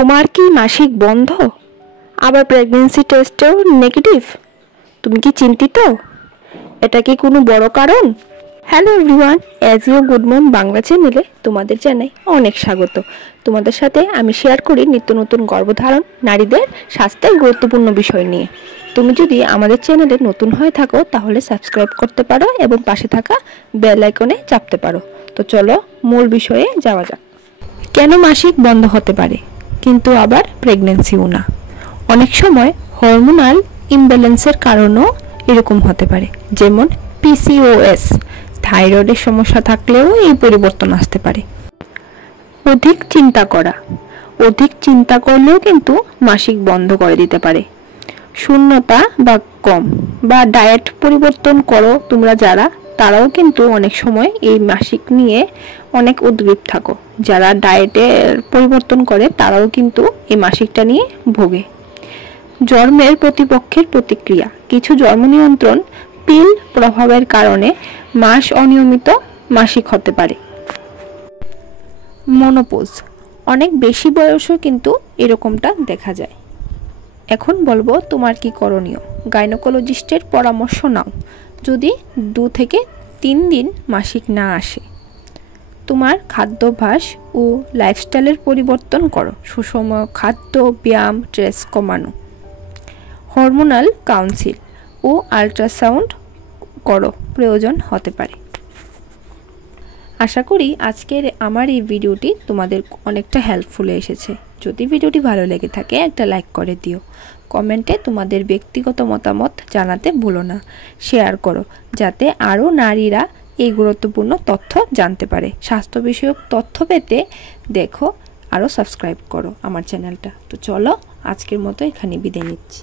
তোমার কি মাসিক বন্ধ, আবার প্রেগন্যান্সি টেস্টেও নেগেটিভ? তুমি কি চিন্তিত? এটা কি কোনো বড় কারণ? Hello everyone, as you good mom Bangla চ্যানেলে তোমাদের জানাই অনেক স্বাগত। তোমাদের সাথে আমি শেয়ার করি নিত্য নতুন গর্ভধারণ নারীদের স্বাস্থ্যের গুরুত্বপূর্ণ বিষয় নিয়ে। তুমি যদি আমাদের চ্যানেলে নতুন হয়ে থাকো তাহলে সাবস্ক্রাইব করতে পারো এবং পাশে থাকা বেল আইকনে চাপতে পারো। তো চলো মূল বিষয়ে যাওয়া যাক। কেন মাসিক বন্ধ হতে পারে কিন্তু আবার প্রেগন্যান্সিও না? অনেক সময় হরমোনাল ইমব্যালেন্সের কারণেও এরকম হতে পারে, যেমন পিসিওএস, থাইরয়েডের সমস্যা থাকলেও এই পরিবর্তন আসতে পারে। অধিক চিন্তা করলেও কিন্তু মাসিক বন্ধ করে দিতে পারে। শূন্যতা বা কম বা ডায়েট পরিবর্তন করো তোমরা যারা, তারাও কিন্তু অনেক সময় এই মাসিক নিয়ে অনেক উদ্গ্রীব থাকো। যারা ডায়েটের পরিবর্তন করে তারাও কিন্তু এই মাসিকটা নিয়ে ভোগে। জন্মের প্রতিপক্ষের প্রতিক্রিয়া, কিছু জন্ম নিয়ন্ত্রণ পিল প্রভাবের কারণে মাস অনিয়মিত মাসিক হতে পারে। মনোপজ, অনেক বেশি বয়সেও কিন্তু এরকমটা দেখা যায়। এখন বলবো তোমার কি করণীয়। গাইনোকোলজিস্টের পরামর্শ নাও যদি 2 থেকে 3 দিন মাসিক না আসে। তোমার খাদ্যাভ্যাস ও লাইফস্টাইলের পরিবর্তন করো, সুষম খাদ্য, ব্যায়াম, স্ট্রেস কমানো। হরমোনাল কাউন্সিল ও আল্ট্রাসাউন্ড করো, প্রয়োজন হতে পারে। আশা করি আজকের আমার এই ভিডিওটি তোমাদের অনেকটা হেল্পফুল এসেছে। যদি ভিডিওটি ভালো লেগে থাকে একটা লাইক করে দিও। কমেন্টে তোমাদের ব্যক্তিগত মতামত জানাতে ভুলো না। শেয়ার করো যাতে আরও নারীরা এই গুরুত্বপূর্ণ তথ্য জানতে পারে। স্বাস্থ্য বিষয়ক তথ্য পেতে দেখো আরও সাবস্ক্রাইব করো আমার চ্যানেলটা। তো চলো আজকের মতো এখানে বিদায় নিচ্ছি।